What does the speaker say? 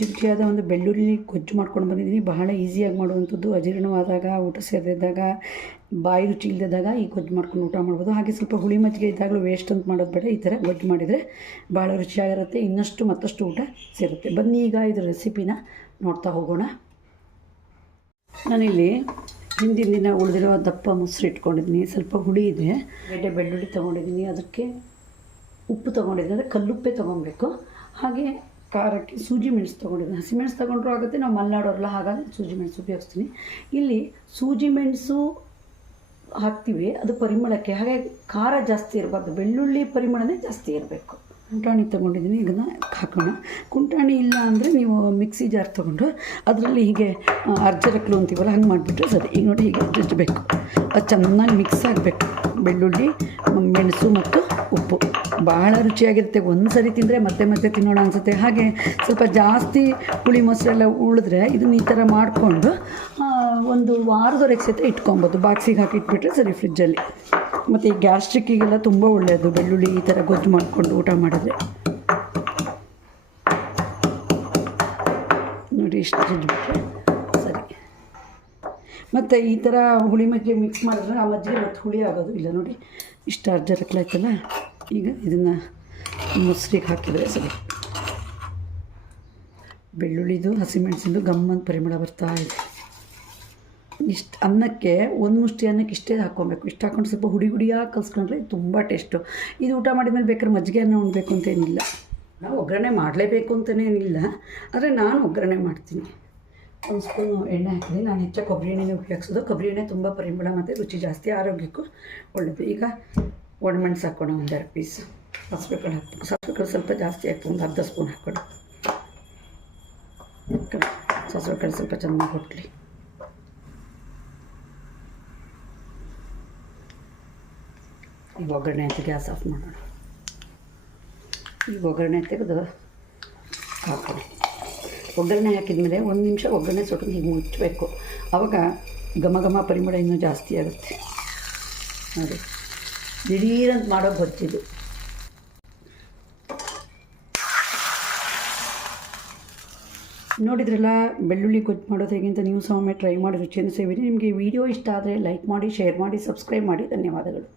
ರುಚಿಯಾದ ಒಂದು ಬೆಳ್ಳುಳ್ಳಿ ಗೊಜ್ಜು ಮಾಡ್ಕೊಂಡು ಬಂದಿದ್ದೀನಿ. ಬಹಳ ಈಸಿಯಾಗಿ ಮಾಡುವಂಥದ್ದು. ಅಜೀರ್ಣವಾದಾಗ, ಊಟ ಸೇರಿದಾಗ, ಬಾಯಿ ರುಚಿ ಇಲ್ಲದಾಗ ಈ ಗೊಜ್ಜು ಮಾಡ್ಕೊಂಡು ಊಟ ಮಾಡ್ಬೋದು. ಹಾಗೆ ಸ್ವಲ್ಪ ಹುಳಿ ಮಜ್ಜಿಗೆ ಇದ್ದಾಗಲೂ ವೇಸ್ಟ್ ಅಂತ ಮಾಡೋದು ಬೇಡ. ಈ ಥರ ಗೊಜ್ಜು ಮಾಡಿದರೆ ಭಾಳ ರುಚಿಯಾಗಿರುತ್ತೆ, ಇನ್ನಷ್ಟು ಮತ್ತಷ್ಟು ಊಟ ಸೇರುತ್ತೆ. ಬನ್ನಿ ಈಗ ಇದರ ರೆಸಿಪಿನ ನೋಡ್ತಾ ಹೋಗೋಣ. ನಾನಿಲ್ಲಿ ಹಿಂದಿನ ದಿನ ಉಳಿದಿರೋ ದಪ್ಪ ಮೊಸರು ಇಟ್ಕೊಂಡಿದ್ದೀನಿ. ಸ್ವಲ್ಪ ಹುಳಿ ಇದೆ. ಬೆಳ್ಳುಳ್ಳಿ ತೊಗೊಂಡಿದ್ದೀನಿ, ಅದಕ್ಕೆ ಉಪ್ಪು ತೊಗೊಂಡಿದ್ದೀನಿ, ಅಂದರೆ ಕಲ್ಲುಪ್ಪೇ ತೊಗೊಬೇಕು. ಹಾಗೆ ಖಾರಕ್ಕೆ ಸೂಜಿ ಮೆಣಸು ತೊಗೊಂಡಿದ್ದೀನಿ. ಹಸಿಮೆಣಸು ತೊಗೊಂಡ್ರೂ ಆಗುತ್ತೆ, ನಾವು ಮಲೆನಾಡೋರಲ್ಲ, ಹಾಗಾಗಿ ಸೂಜಿ ಮೆಣಸು ಉಪಯೋಗಿಸ್ತೀನಿ. ಇಲ್ಲಿ ಸೂಜಿ ಮೆಣಸು ಹಾಕ್ತೀವಿ, ಅದು ಪರಿಮಳಕ್ಕೆ. ಹಾಗೆ ಖಾರ ಜಾಸ್ತಿ ಇರಬಾರ್ದು, ಬೆಳ್ಳುಳ್ಳಿ ಪರಿಮಳನೇ ಜಾಸ್ತಿ ಇರಬೇಕು. ಕುಂಟಾಣಿ ತೊಗೊಂಡಿದ್ದೀನಿ, ಇದನ್ನು ಹಾಕೋಣ. ಕುಂಟಾಣಿ ಇಲ್ಲ ಅಂದರೆ ನೀವು ಮಿಕ್ಸಿ ಜಾರ್ ತೊಗೊಂಡು ಅದರಲ್ಲಿ ಹೀಗೆ ಅರ್ಜರಕ್ಲು ಅಂತೀವಲ್ಲ, ಹಂಗೆ ಮಾಡಿಬಿಟ್ರೆ ಸರಿ. ಈಗ ನೋಡಿ, ಹೀಗೆ ಜಜ್ಜಬೇಕು. ಅದು ಚೆನ್ನಾಗಿ ಮಿಕ್ಸ್ ಆಗಬೇಕು, ಬೆಳ್ಳುಳ್ಳಿ, ಮೆಣಸು ಮತ್ತು ಉಪ್ಪು. ಭಾಳ ರುಚಿಯಾಗಿರುತ್ತೆ. ಒಂದು ಸರಿ ತಿಂದರೆ ಮತ್ತೆ ಮತ್ತೆ ತಿನ್ನೋಣ ಅನಿಸುತ್ತೆ. ಹಾಗೆ ಸ್ವಲ್ಪ ಜಾಸ್ತಿ ಹುಳಿ ಮೊಸರೆಲ್ಲ ಉಳಿದ್ರೆ ಇದನ್ನು ಈ ಥರ ಮಾಡಿಕೊಂಡು ಒಂದು ವಾರದವರೆಗೆ ಸಹಿತ ಇಟ್ಕೊಬೋದು. ಬಾಕ್ಸಿಗೆ ಹಾಕಿ ಇಟ್ಬಿಟ್ರೆ ಸರಿ ಫ್ರಿಜ್ಜಲ್ಲಿ. ಮತ್ತು ಈ ಗ್ಯಾಸ್ಟ್ರಿಕ್ಕಿಗೆಲ್ಲ ತುಂಬ ಒಳ್ಳೆಯದು ಬೆಳ್ಳುಳ್ಳಿ ಈ ಥರ ಗೊಜ್ಜು ಮಾಡಿಕೊಂಡು ಊಟ ಮಾಡಿದ್ರೆ. ನೋಡಿ, ಇಷ್ಟು ಜಜ್ಜಿಬಿಟ್ರೆ ಸರಿ. ಮತ್ತು ಈ ಥರ ಹುಳಿ ಮಜ್ಜಿಗೆ ಮಿಕ್ಸ್ ಮಾಡಿದ್ರೆ ಆ ಮಜ್ಜಿಗೆ ಮತ್ತು ಹುಳಿ ಆಗೋದು ಇಲ್ಲ. ನೋಡಿ, ಇಷ್ಟು ಅರ್ಜರಕ್ಲಾಯ್ತಲ್ಲ. ಈಗ ಇದನ್ನು ಮೊಸರಿಗೆ ಹಾಕಿದರೆ ಸರಿ. ಬೆಳ್ಳುಳ್ಳಿದು, ಹಸಿಮೆಣಸಿಂದು ಗಮ್ಮಂತ ಪರಿಮಳ ಬರ್ತಾ ಇದೆ. ಇಷ್ಟು ಅನ್ನಕ್ಕೆ, ಒಂದು ಮುಷ್ಟಿ ಅನ್ನಕ್ಕೆ ಇಷ್ಟೇ ಹಾಕ್ಕೊಬೇಕು. ಇಷ್ಟು ಹಾಕ್ಕೊಂಡು ಸ್ವಲ್ಪ ಹುಡಿಯಾಗಿ ಕಲಿಸ್ಕೊಂಡ್ರೆ ತುಂಬ ಟೇಸ್ಟು. ಇದು ಊಟ ಮಾಡಿದ್ಮೇಲೆ ಬೇಕಾದ್ರೆ ಮಜ್ಜಿಗೆ ಅನ್ನ ಉಣ್ಬೇಕು ಅಂತೇನಿಲ್ಲ. ನಾವು ಒಗ್ಗರಣೆ ಮಾಡಲೇಬೇಕು ಅಂತಲೇ ಆದರೆ ನಾನು ಒಗ್ಗರಣೆ ಮಾಡ್ತೀನಿ. ಒಂದು ಸ್ಪೂನು ಎಣ್ಣೆ ಹಾಕಿದ್ದೀನಿ. ನಾನು ಹೆಚ್ಚಾಗಿ ಕೊಬ್ಬರಿ ಎಣ್ಣೆನೇ ಉಪಯೋಗಿಸೋದು. ಕೊಬ್ಬರಿ ಎಣ್ಣೆ ತುಂಬ ಪರಿಮಳ ಮತ್ತು ರುಚಿ ಜಾಸ್ತಿ, ಆರೋಗ್ಯಕ್ಕೂ ಒಳ್ಳೆಯದು. ಈಗ ಒಣಮೆಣಸು ಹಾಕೋಣ, ಒಂದು 2 ಪೀಸ್. ಸಾಸಿವೆ ಕಾಳು ಹಾಕ್ಬೇಕು. ಸಾಸಿವೆ ಕಾಳು ಸ್ವಲ್ಪ ಜಾಸ್ತಿ ಹಾಕ್ಬೇಕು, ಒಂದು ಅರ್ಧ ಸ್ಪೂನ್ ಹಾಕೋಣ. ಸಾಸಿವೆ ಕಾಳು ಸ್ವಲ್ಪ ಚೆನ್ನಾಗಿ ಹೊಟ್ಟಲಿ. ಈಗ ಒಗ್ಗರಣೆ ಅಂತ ಗ್ಯಾಸ್ ಆಫ್ ಮಾಡೋಣ. ಈಗ ಒಗ್ಗರಣೆ ತೆಗೆದು ಹಾಕೋಣ. ಒಗ್ಗರಣೆ ಹಾಕಿದ್ಮೇಲೆ 1 ನಿಮಿಷ ಒಗ್ಗರಣೆ ಸುಟ್ಟು ಹೀಗೆ ಮುಚ್ಚಬೇಕು. ಆವಾಗ ಘಮ ಘಮ ಪರಿಮಳ ಇನ್ನೂ ಜಾಸ್ತಿ ಆಗುತ್ತೆ. ನೋಡಿ, ದಿಢೀರಂತ ಮಾಡೋ ಗೊತ್ತಿದ್ದು. ನೋಡಿದ್ರಲ್ಲ, ಬೆಳ್ಳುಳ್ಳಿ ಗೊಜ್ಜು ಮಾಡೋದು ಹೇಗೆ ಅಂತ ನೀವು ಸಹ ಒಮ್ಮೆ ಟ್ರೈ ಮಾಡಿ ರುಚಿಯನ್ನು ಸೇವಿರಿ. ನಿಮಗೆ ಈ ವಿಡಿಯೋ ಇಷ್ಟ ಆದರೆ ಲೈಕ್ ಮಾಡಿ, ಶೇರ್ ಮಾಡಿ, ಸಬ್ಸ್ಕ್ರೈಬ್ ಮಾಡಿ. ಧನ್ಯವಾದಗಳು.